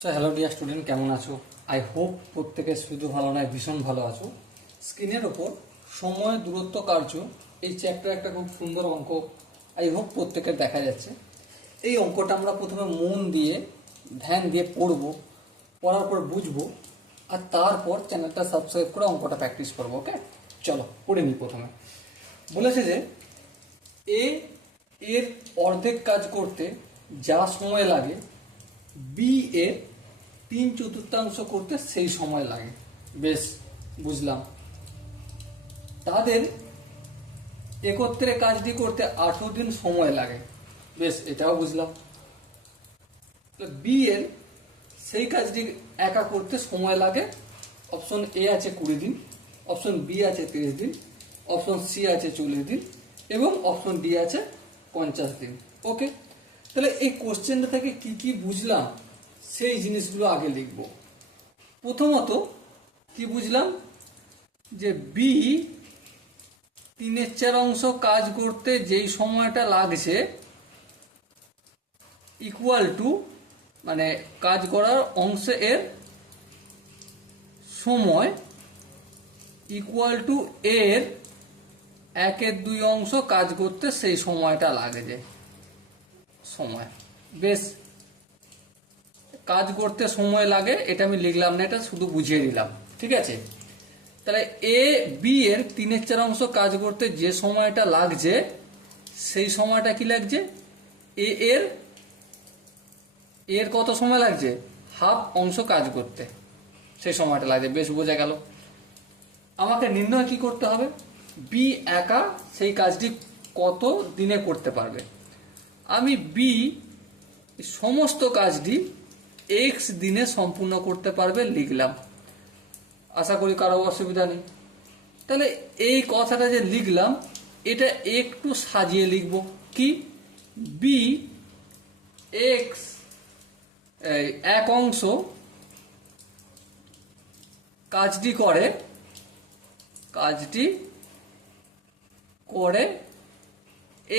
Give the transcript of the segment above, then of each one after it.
Hello dear student, কেমন আছো? I hope প্রত্যেকে শুধু ভালো নয়, ভীষণ ভালো আছো। স্ক্রিনের ওপর সময় দূরত্ব কার্য এই চ্যাপ্টার একটা খুব সুন্দর অঙ্ক আই হোপ প্রত্যেকের দেখা যাচ্ছে। এই অঙ্কটা আমরা প্রথমে মন দিয়ে ধ্যান দিয়ে পড়বো, পড়ার পর বুঝবো, আর তারপর চ্যানেলটা সাবস্ক্রাইব করে অঙ্কটা প্র্যাকটিস করবো। ওকে, চলো পড়ে নিই। প্রথমে বলেছে যে এ এর অর্ধেক কাজ করতে যা সময় লাগে বি এর 3/4 করতে সেই সময় লাগে। বেশ, বুঝলাম। তাদের একত্রে কাজটি করতে 18 দিন সময় লাগে। বেশ, এটাও বুঝলাম। বি এর সেই কাজটি একা করতে সময় লাগে, অপশন এ আছে 20 দিন, অপশন বি আছে 30 দিন, অপশন সি আছে 40 দিন এবং অপশন ডি আছে 50 দিন। ওকে, তাহলে এই কোশ্চেনটা থেকে কি কি বুঝলাম সেই জিনিসগুলো আগে লিখব। প্রথমত কি বুঝলাম, যে বি 3/4 কাজ করতে যেই সময়টা লাগছে ইকুয়াল টু, মানে কাজ করার অংশে এর সময় ইকুয়াল টু এর 1/2 কাজ করতে সেই সময়টা লাগে যে সময়। বেশ, কাজ করতে সময় লাগে এটা আমি লিখলাম না, এটা শুধু বুঝিয়ে দিলাম। ঠিক আছে, তাহলে এ বি এর 3/4 কাজ করতে যে সময়টা লাগছে সেই সময়টা কি লাগছে, এ এর এর কত সময় লাগছে, হাফ অংশ কাজ করতে সেই সময়টা লাগছে। বেশ, বোঝা গেল। আমাকে নির্ণয় কি করতে হবে, বি একা সেই কাজটি কত দিনে করতে পারবে। আমি বি সমস্ত কাজটি এক্স দিনে সম্পূর্ণ করতে পারবে লিখলাম। আশা করি কারো অসুবিধা নেই। তাহলে এই কথাটা যে লিখলাম এটা একটু সাজিয়ে লিখব। কি, বি এক্স এক অংশ কাজটি করে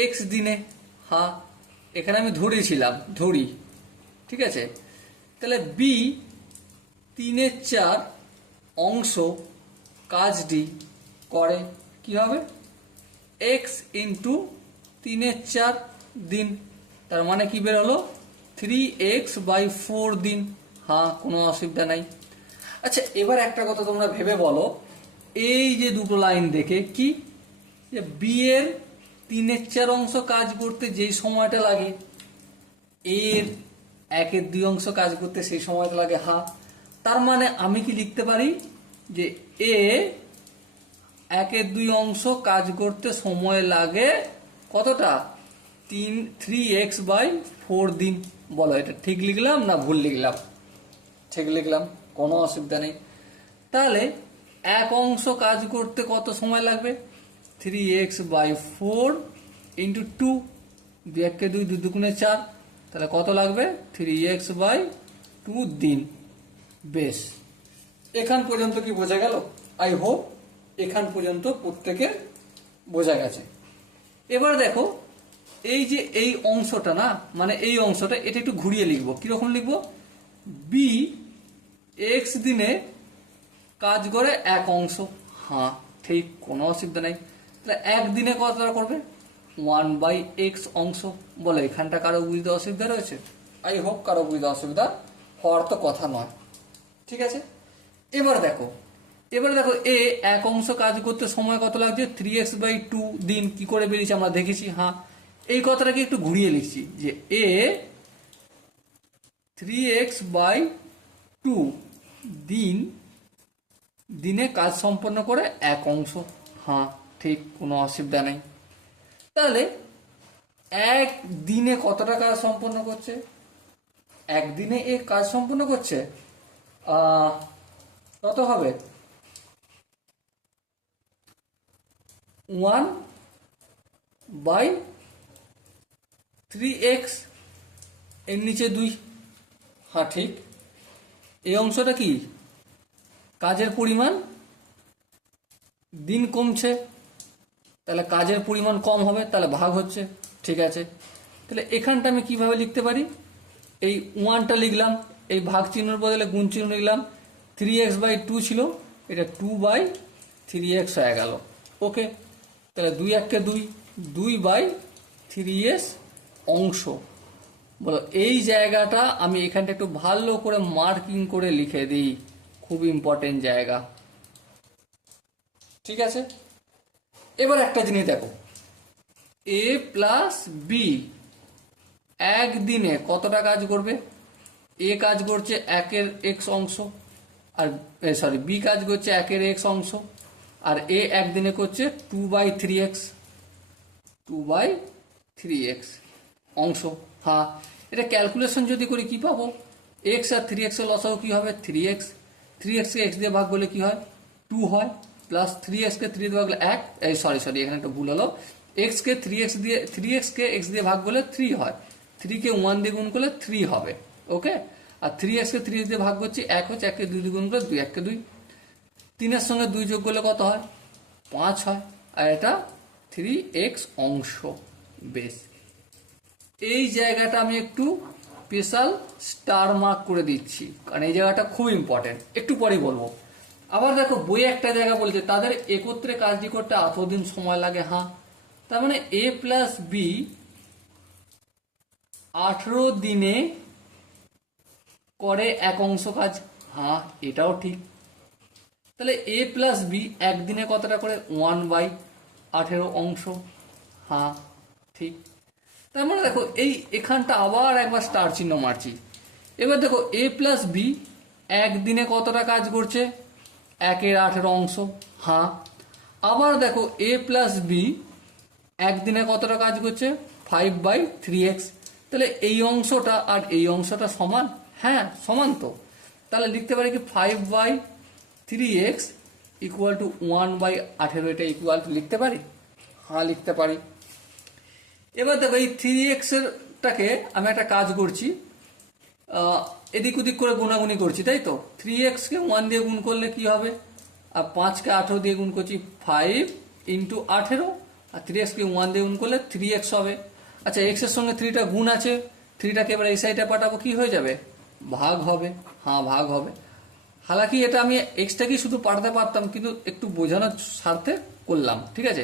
এক্স দিনে। হ্যাঁ, এখানে আমি ধরেছিলাম, ধরি। ঠিক আছে, তাহলে বি 3/4 অংশ কাজটি করে কি হবে, এক্স ইন্টু 3/4 দিন। তার মানে কি বের হলো, 3x/4 দিন। হ্যাঁ, কোনো অসুবিধা নাই। আচ্ছা, এবার একটা কথা তোমরা ভেবে বলো, এই যে দুটো লাইন দেখে কি, যে বি এর 3/4 কাজ করতে যেই সময়টা লাগে এর 1/2 কাজ করতে সেই সময়টা লাগে। হ্যাঁ, তার মানে আমি কি লিখতে পারি, যে এ 1/2 কাজ করতে সময় লাগে কতটা, 3x/4 দিন। বলো, এটা ঠিক লিখলাম না ভুল লিখলাম? ঠিক লিখলাম, কোনো অসুবিধা নেই। তাহলে এক অংশ কাজ করতে কত সময় লাগবে, 3x/4 ইন্টু 2, 2 2 2 4, তাহলে কত লাগবে, 3x/2 দিন। বেশ, এখান পর্যন্ত কি বোঝা গেল? আই হোপ এখান পর্যন্ত প্রত্যেকের বোঝা গেছে। এবার দেখো, এই যে এই অংশটা না, মানে এই অংশটা, এটা একটু ঘুরিয়ে লিখবো। কিরকম লিখবো, বি এক্স দিনে কাজ করে এক অংশ। হ্যাঁ, ঠিক, কোনো অসুবিধা নেই। তাহলে একদিনে কতটা করবে, 1/x অংশ। বলে এখানটা কারো বুঝতে অসুবিধা রয়েছে? আই হোপ কারো বুঝতে অসুবিধা হওয়ার তো কথা নয়। ঠিক আছে, এবার দেখো এ এক অংশ কাজ করতে সময় কত লাগছে, 3x/2 দিন। কি করে বেরিয়েছে আমরা দেখেছি। হ্যাঁ, এই কথাটাকে একটু ঘুরিয়ে লিখছি, যে এ 3x/2 দিনে কাজ সম্পন্ন করে এক অংশ। হ্যাঁ, ঠিক, কোনো অসুবিধা নেই। তাহলে এক দিনে কতটা কাজ সম্পন্ন করছে, একদিনে এ কাজ সম্পন্ন করছে কত হবে, 1/3x, এর নিচে 2। হ্যাঁ, ঠিক। এই অংশটা কি, কাজের পরিমাণ, দিন কমছে, তাহলে কাজের পরিমাণ কম হবে, তাহলে ভাগ হচ্ছে। ঠিক আছে, তাহলে এখানটা আমি কিভাবে লিখতে পারি, এই 1টা লিখলাম, এই ভাগ চিহ্নের বদলে গুণ চিহ্ন নিলাম, 3x/2 ছিল, এটা 2/3x হয়ে গেল। ওকে, তাহলে 2 1 2, 2/3s অংশ। বলো এই জায়গাটা আমি এখানটা একটু ভালো করে মার্কিং করে লিখে দিই, খুব ইম্পর্টেন্ট জায়গা। ঠিক আছে, এবার একটা জিনিস দেখো, a প্লাস বি একদিনে কতটা কাজ করবে? এ কাজ করছে 1 x অংশ, আর সরি বি কাজ করছে 1 x অংশ, আর এ একদিনে করছে 2/3x, 2/3x অংশ। হ্যাঁ, এটা ক্যালকুলেশন যদি করি কি পাবো? x আর 3x এর লসাগু কি হবে? 3x, 3x কে x দিয়ে ভাগ করলে কি হয়? 2 হয়, প্লাস 3x কে 3 দিয়ে ভাগ করলে 1, এই সরি এখানে একটা ভুল হলো, x কে 3x কে x দিয়ে ভাগ করলে 3 হয়, 3 কে 1 দিয়ে গুণ করলে 3 হবে। ওকে, আর 3x কে 3 দিয়ে ভাগ করছি 1 হচ্ছে, 1 কে 2 দিয়ে গুণ করলে 2, 1 কে 2, 3 এর সঙ্গে 2 যোগ করলে কত হয়? 5 হয়, আর এটা 3x অংশ। বেশ, এই জায়গাটা আমি একটু স্পেশাল স্টার মার্ক করে দিচ্ছি, কারণ এই জায়গাটা খুব ইম্পর্টেন্ট, একটু পরেই বলবো। আবার দেখো বইয়ে একটা জায়গা বলেছে তাদের একত্রে কাজটি করতে এতদিন সময় লাগে। হ্যাঁ, তার মানে a প্লাস বি 18 দিনে করে 1 অংশ কাজ। হ্যাঁ, এটাও ঠিক। তাহলে a প্লাস বি একদিনে কতটা করে? 1/18 অংশ। হ্যাঁ, ঠিক। তার মানে দেখো এই এখানটা আবার একবার স্টার চিহ্ন মারছি। এবার দেখো a প্লাস বি একদিনে কতটা কাজ করছে? 1/18 অংশ। হ্যাঁ, আবার দেখো a প্লাস বি একদিনে কতটা কাজ করছে? 5/3x। তাহলে এই অংশটা আর এই অংশটা সমান? হ্যাঁ, সমান তো। তাহলে লিখতে পারি কি 5/3x ইকুয়াল টু 1/18, এটা ইকুয়াল টু লিখতে পারি? হ্যাঁ, লিখতে পারি। এবার দেখো এই 3x এরটাকে আমি একটা কাজ করছি, এদিক ওদিক করে গুণাগুনি করছি, তাই তো? 3x কে 1 দিয়ে গুণ করলে কি হবে? আর 5 কে 18 দিয়ে গুণ করছি, 5 × 18, আর 3x কে 1 দিয়ে গুণ করলে 3x হবে। আচ্ছা, x এর সঙ্গে 3টা গুণ আছে, 3টাকে এবার এই সাইডে পাঠাবো, কি হয়ে যাবে? ভাগ হবে। হ্যাঁ, ভাগ হবে। হালাকি এটা আমি এক্সটাকেই শুধু পাঠাতে পারতাম, কিন্তু একটু বোঝানোর স্বার্থে করলাম। ঠিক আছে,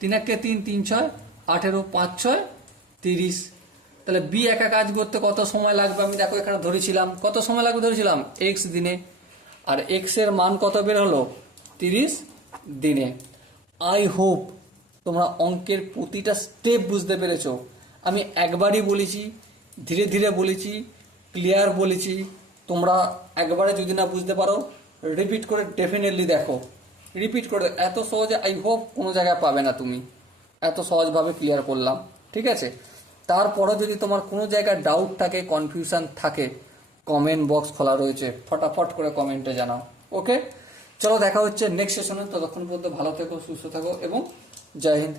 3 1 × 3 = 3, 6 18, 5 6 30। তাহলে বি একা কাজ করতে কত সময় লাগবে? আমি দেখো এখানে ধরেছিলাম, কত সময় লাগবে ধরেছিলাম? x দিনে। আর x এর মান কত বের হলো? 30 দিনে। আই হোপ তোমরা অঙ্কের প্রতিটা স্টেপ বুঝতে পেরেছো। আমি একবারই বলেছি, ধীরে ধীরে বলেছি, ক্লিয়ার বলেছি। তোমরা একবারে যদি না বুঝতে পারো রিপিট করে ডেফিনেটলি দেখো, রিপিট করে। এত সহজে আই হোপ কোনো জায়গায় পাবে না তুমি, এত সহজভাবে ক্লিয়ার করলাম। ঠিক আছে, তারপরে যদি তোমার কোনো জায়গায় ডাউট থাকে, কনফিউশন থাকে, কমেন্ট বক্স খোলা রয়েছে, ফটাফট করে কমেন্টে জানাও। ওকে, চলো দেখা হচ্ছে নেক্সট সেশনে। ততক্ষণ পর্যন্ত ভালো থেকো, সুস্থ থাকো এবং জয় হিন্দ।